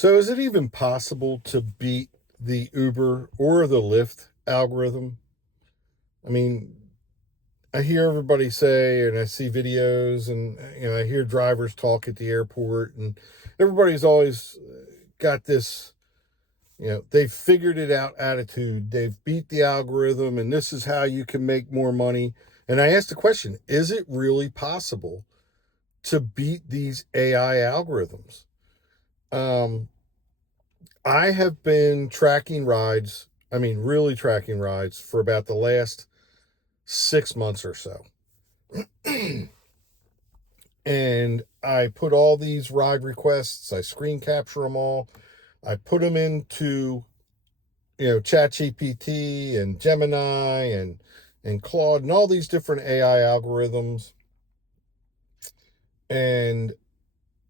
So is it even possible to beat the Uber or the Lyft algorithm? I mean, I hear everybody say, and I see videos, and I hear drivers talk at the airport, and everybody's always got this, they've figured it out attitude. They've beat the algorithm, and this is how you can make more money. And I asked the question, is it really possible to beat these AI algorithms? Um, I have been tracking rides, really tracking rides for about the last 6 months or so. And I put all these ride requests, I screen capture them all. I put them into, ChatGPT and Gemini and Claude and all these different AI algorithms. And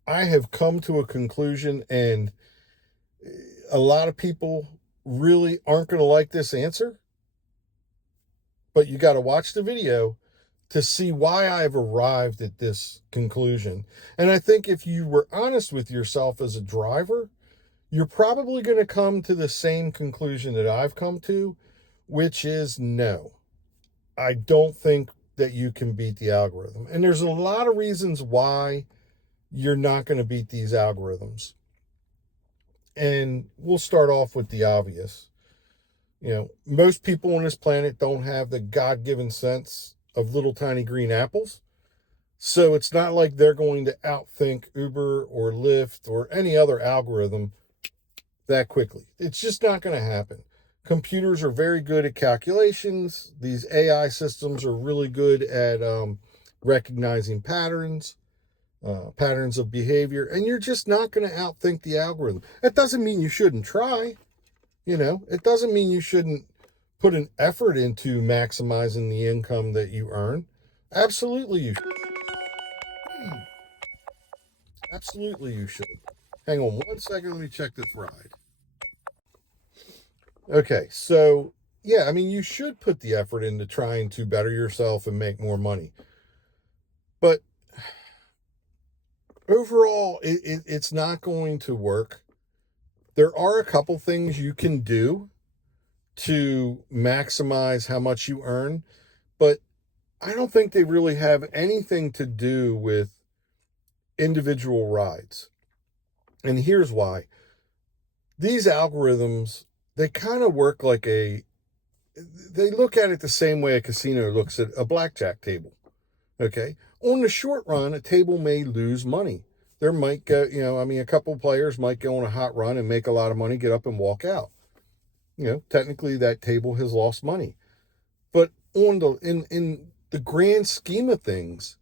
I have come to a conclusion, and a lot of people really aren't going to like this answer, but you got to watch the video to see why I've arrived at this conclusion. And I think if you were honest with yourself as a driver, you're probably going to come to the same conclusion that I've come to, which is no. I don't think that you can beat the algorithm. And there's a lot of reasons why you're not going to beat these algorithms. And we'll start off with the obvious. Most people on this planet don't have the God-given sense of little tiny green apples. So it's not like they're going to outthink Uber or Lyft or any other algorithm that quickly. It's just not going to happen. Computers are very good at calculations. These AI systems are really good at recognizing patterns, patterns of behavior, and you're just not going to outthink the algorithm. That doesn't mean you shouldn't try. It doesn't mean you shouldn't put an effort into maximizing the income that you earn. Absolutely, you should. Absolutely, you should. Hang on 1 second. Let me check this ride. Okay, so yeah, you should put the effort into trying to better yourself and make more money. But overall, it's not going to work. There are a couple things you can do to maximize how much you earn, but I don't think they really have anything to do with individual rides. And here's why. These algorithms, they kind of work like they look at it the same way a casino looks at a blackjack table. Okay. On the short run, a table may lose money. There might go, a couple of players might go on a hot run and make a lot of money, get up and walk out. Technically that table has lost money. But in the grand scheme of things,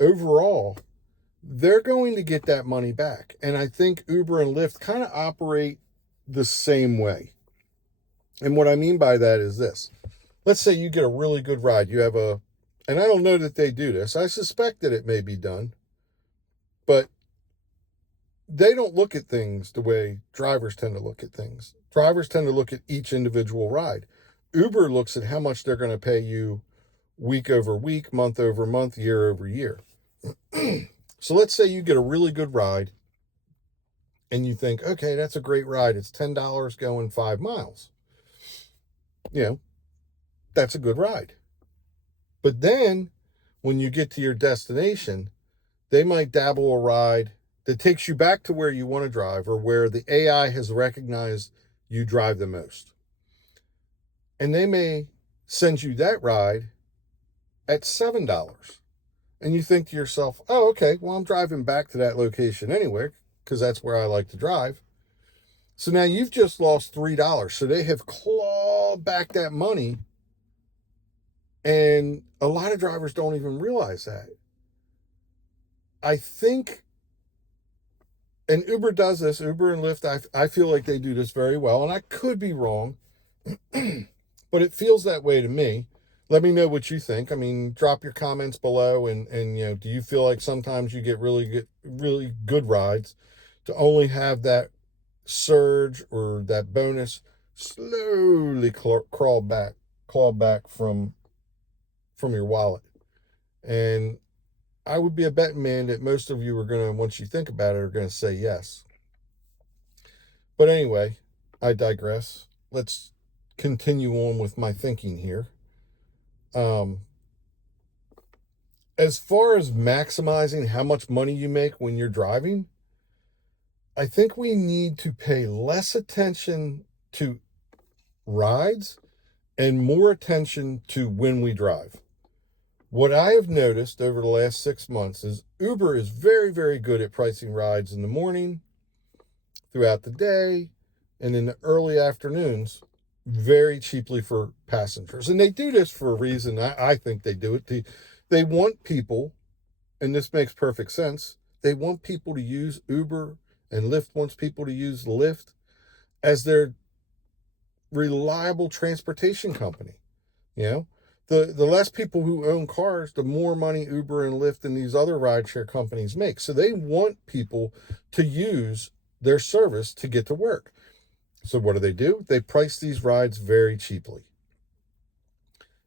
overall, they're going to get that money back. And I think Uber and Lyft kind of operate the same way. And what I mean by that is this. Let's say you get a really good ride. You have and I don't know that they do this. I suspect that it may be done. But they don't look at things the way drivers tend to look at things. Drivers tend to look at each individual ride. Uber looks at how much they're going to pay you week over week, month over month, year over year. So let's say you get a really good ride and you think, okay, that's a great ride. It's $10 going 5 miles. That's a good ride. But then when you get to your destination, they might dabble a ride that takes you back to where you want to drive or where the AI has recognized you drive the most. And they may send you that ride at $7. And you think to yourself, oh, okay, well, I'm driving back to that location anyway, because that's where I like to drive. So now you've just lost $3. So they have clawed back that money. And a lot of drivers don't even realize that. I think, and Uber does this, Uber and Lyft, I feel like they do this very well, and I could be wrong, but it feels that way to me. Let me know what you think. Drop your comments below, and do you feel like sometimes you get really good rides to only have that surge or that bonus slowly claw back from your wallet? And I would be a betting man that most of you are going to, once you think about it, are going to say yes. But anyway, I digress. Let's continue on with my thinking here. Um, as far as maximizing how much money you make when you're driving, I think we need to pay less attention to rides and more attention to when we drive. What I have noticed over the last 6 months is Uber is very, very good at pricing rides in the morning, throughout the day, and in the early afternoons very cheaply for passengers. And they do this for a reason. I think they do it. They want people, and this makes perfect sense, they want people to use Uber, and Lyft wants people to use Lyft as their reliable transportation company. You know, the less people who own cars, the more money Uber and Lyft and these other rideshare companies make. So they want people to use their service to get to work. So what do? They price these rides very cheaply.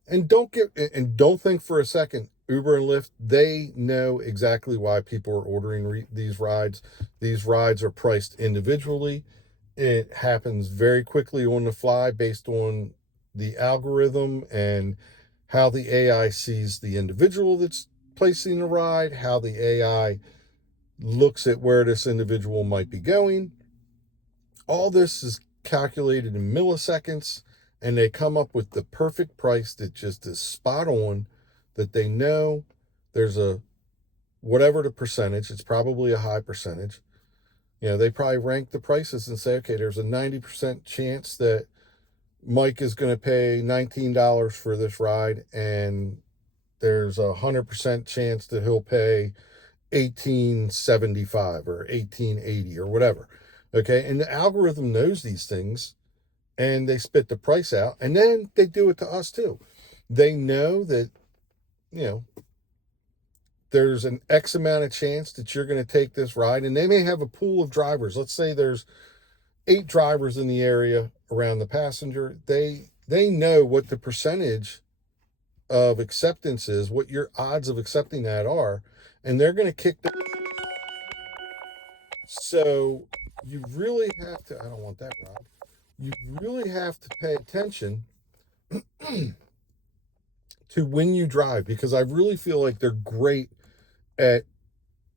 And don't think for a second Uber and Lyft, they know exactly why people are ordering these rides. These rides are priced individually. It happens very quickly on the fly based on the algorithm and how the AI sees the individual that's placing the ride, how the AI looks at where this individual might be going. All this is calculated in milliseconds, and they come up with the perfect price that just is spot on, that they know there's a whatever the percentage, it's probably a high percentage. They probably rank the prices and say, okay, there's a 90% chance that Mike is going to pay $19 for this ride, and there's a 100% chance that he'll pay 1875 or 1880 or whatever. Okay. And the algorithm knows these things, and they spit the price out, and then they do it to us too. They know that, you know, there's an X amount of chance that you're going to take this ride, and they may have a pool of drivers. Let's say there's 8 drivers in the area around the passenger. They know what the percentage of acceptance is, what your odds of accepting that are, and they're going to kick the. So you really have to, I don't want that, Rob. You really have to pay attention to when you drive, because I really feel like they're great at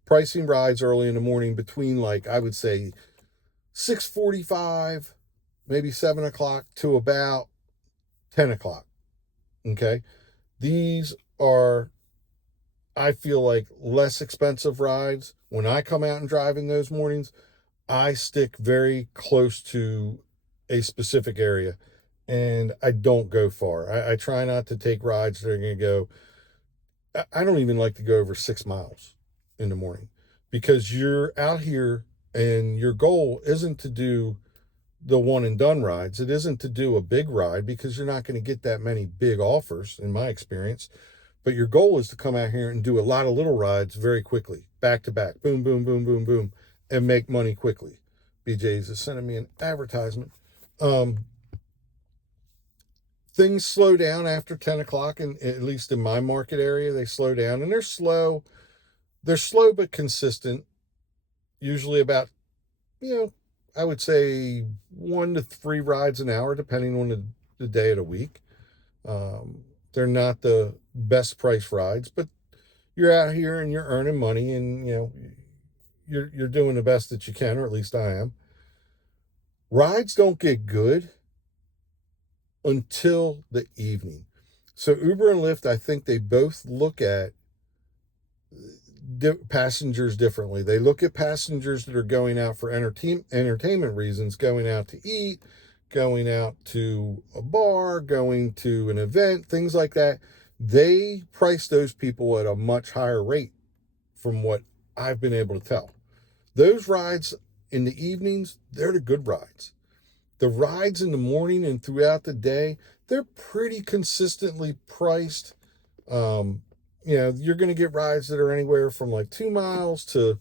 pricing rides early in the morning between, like, I would say 6:45, maybe 7 o'clock to about 10 o'clock. Okay. These are, I feel like, less expensive rides. When I come out and drive in those mornings, I stick very close to a specific area, and I don't go far. I try not to take rides that are going to go, I don't even like to go over 6 miles in the morning, because you're out here and your goal isn't to do the one and done rides. It isn't to do a big ride, because you're not going to get that many big offers in my experience. But your goal is to come out here and do a lot of little rides very quickly, back to back, boom, boom, boom, boom, boom, and make money quickly. BJ's is sending me an advertisement. Um, Things slow down after 10 o'clock, and at least in my market area, they slow down, and they're slow. They're slow but consistent, usually about, I would say 1 to 3 rides an hour, depending on the day of the week. They're not the best price rides, but you're out here and you're earning money, and you're doing the best that you can, or at least I am. Rides don't get good until the evening. So Uber and Lyft, I think they both look at passengers differently. They look at passengers that are going out for entertainment reasons, going out to eat, going out to a bar, going to an event, things like that. They price those people at a much higher rate, from what I've been able to tell. Those rides in the evenings, they're the good rides. The rides in the morning and throughout the day, they're pretty consistently priced. You're going to get rides that are anywhere from like 2 miles to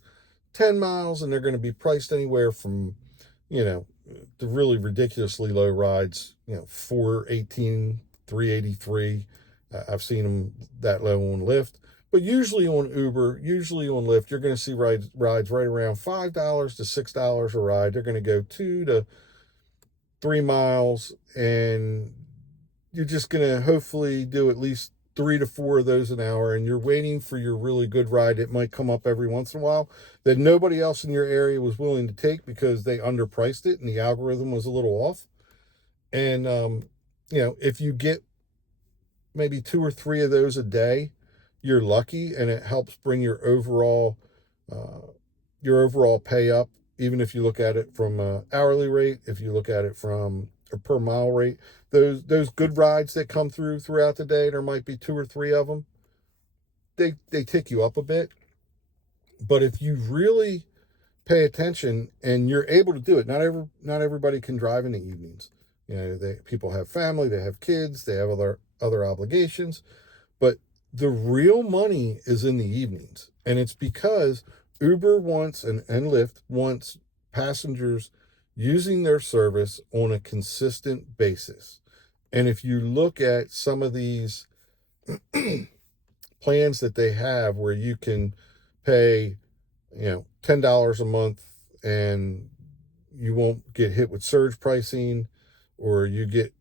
10 miles, and they're going to be priced anywhere from, the really ridiculously low rides, 418, 383. I've seen them that low on Lyft. But usually on Uber, usually on Lyft, you're going to see rides right around $5 to $6 a ride. They're going to go 2 to 3 miles, and you're just going to hopefully do at least 3 to 4 of those an hour, and you're waiting for your really good ride. It might come up every once in a while that nobody else in your area was willing to take because they underpriced it and the algorithm was a little off. And, if you get maybe 2 or 3 of those a day, you're lucky, and it helps bring uh, your overall pay up. Even if you look at it from an hourly rate, if you look at it from a per mile rate, those good rides that come throughout the day, there might be 2 or 3 of them. They tick you up a bit. But if you really pay attention and you're able to do it, not everybody can drive in the evenings. People have family, they have kids, they have other obligations. But the real money is in the evenings. And it's because Uber wants and Lyft wants passengers using their service on a consistent basis. And if you look at some of these plans that they have where you can pay, $10 a month, and you won't get hit with surge pricing, or you get,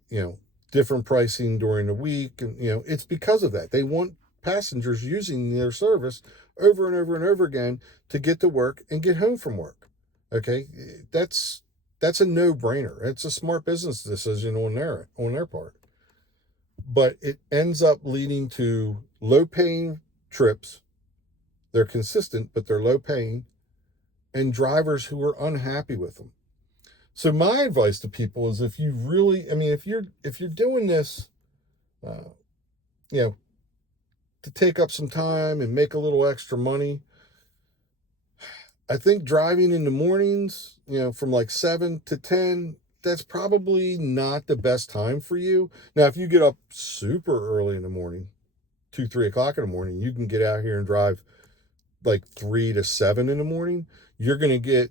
different pricing during the week. And, it's because of that. They want passengers using their service over and over and over again to get to work and get home from work. Okay. That's a no-brainer. It's a smart business decision on their part. But it ends up leading to low-paying trips. They're consistent, but they're low-paying, and drivers who are unhappy with them. So my advice to people is, if you really, if you're doing this, uh, you know, to take up some time and make a little extra money, I think driving in the mornings, from like 7 to 10, that's probably not the best time for you. Now, if you get up super early in the morning, 2, 3 o'clock in the morning, you can get out here and drive like 3 to 7 in the morning. You're going to get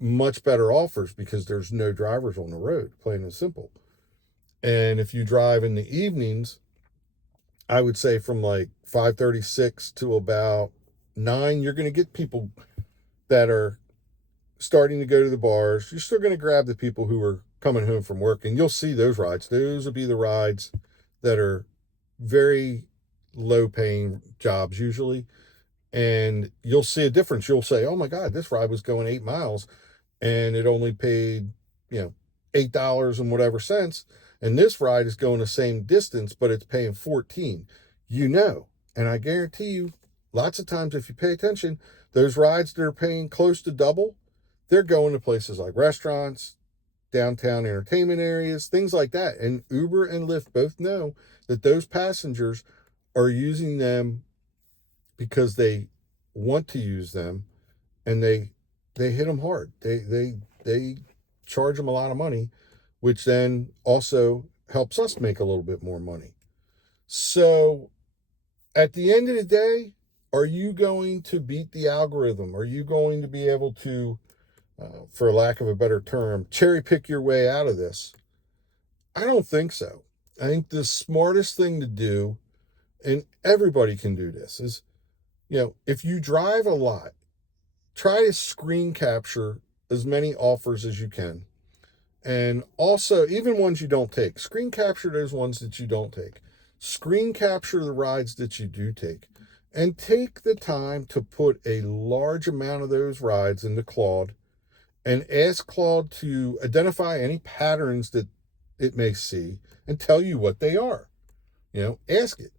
much better offers because there's no drivers on the road, plain and simple. And if you drive in the evenings, I would say from like 5:36 to about 9, you're going to get people that are starting to go to the bars. You're still going to grab the people who are coming home from work, and you'll see those rides. Those will be the rides that are very low paying jobs usually. And you'll see a difference. You'll say, oh my God, this ride was going 8 miles and it only paid, $8 and whatever cents. And this ride is going the same distance, but it's paying 14. And I guarantee you, lots of times, if you pay attention, those rides that are paying close to double, they're going to places like restaurants, downtown entertainment areas, things like that. And Uber and Lyft both know that those passengers are using them because they want to use them, and they hit them hard. They charge them a lot of money, which then also helps us make a little bit more money. So at the end of the day, are you going to beat the algorithm? Are you going to be able to, for lack of a better term, cherry pick your way out of this? I don't think so. I think the smartest thing to do, and everybody can do this, is, if you drive a lot, try to screen capture as many offers as you can. And also, even ones you don't take, screen capture those ones that you don't take. Screen capture the rides that you do take. And take the time to put a large amount of those rides into Claude and ask Claude to identify any patterns that it may see and tell you what they are. Ask it.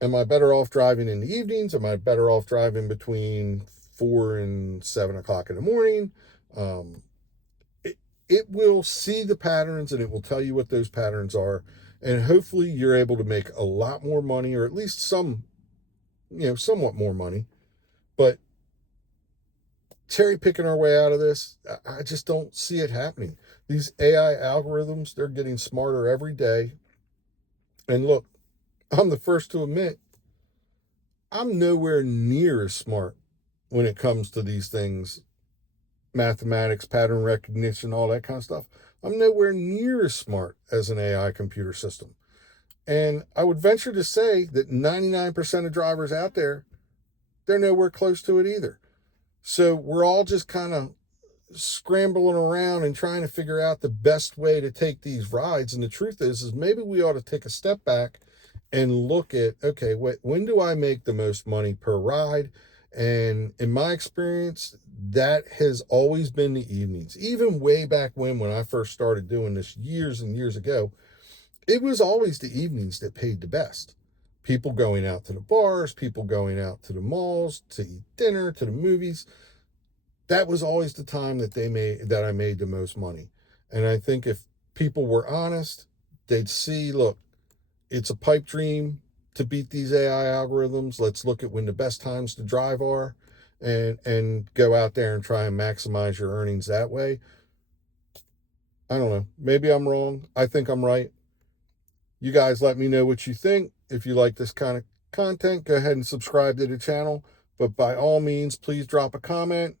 Am I better off driving in the evenings? Am I better off driving between 4 and 7 o'clock in the morning? Um, it will see the patterns, and it will tell you what those patterns are. And hopefully you're able to make a lot more money, or at least somewhat more money. But cherry picking our way out of this, I just don't see it happening. These AI algorithms, they're getting smarter every day. And look, I'm the first to admit, I'm nowhere near as smart when it comes to these things, mathematics, pattern recognition, all that kind of stuff. I'm nowhere near as smart as an AI computer system. And I would venture to say that 99% of drivers out there, they're nowhere close to it either. So we're all just kind of scrambling around and trying to figure out the best way to take these rides. And the truth is maybe we ought to take a step back and look at, okay, when do I make the most money per ride? And in my experience, that has always been the evenings. Even way back when I first started doing this years and years ago, it was always the evenings that paid the best. People going out to the bars, people going out to the malls to eat dinner, to the movies. That was always the time that I made the most money. And I think if people were honest, they'd see, look, it's a pipe dream to beat these AI algorithms. Let's look at when the best times to drive are and go out there and try and maximize your earnings that way. I don't know. Maybe I'm wrong. I think I'm right. You guys let me know what you think. If you like this kind of content, go ahead and subscribe to the channel. But by all means, please drop a comment,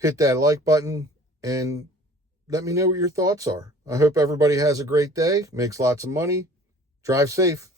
hit that like button, and let me know what your thoughts are. I hope everybody has a great day, makes lots of money. Drive safe.